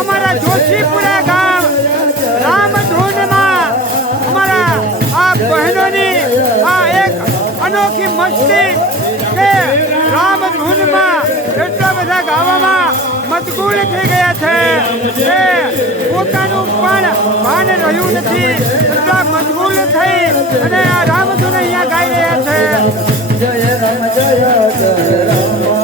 અમારા જોશીપુરા ગામ રામધૂનમાં અમારા આ બહેનોની આ એક અનોખી મસ્તી કે રામધૂનમાં એટલા બધા ગાવામાં મશગુલ થઈ ગયા છે કે પોતાનું પણ ભાન રહ્યું નથી, એટલા મશગુલ થઈ અને આ રામધૂન અહીંયા ગાઈ રહ્યા છે. જય રામ જય રામ.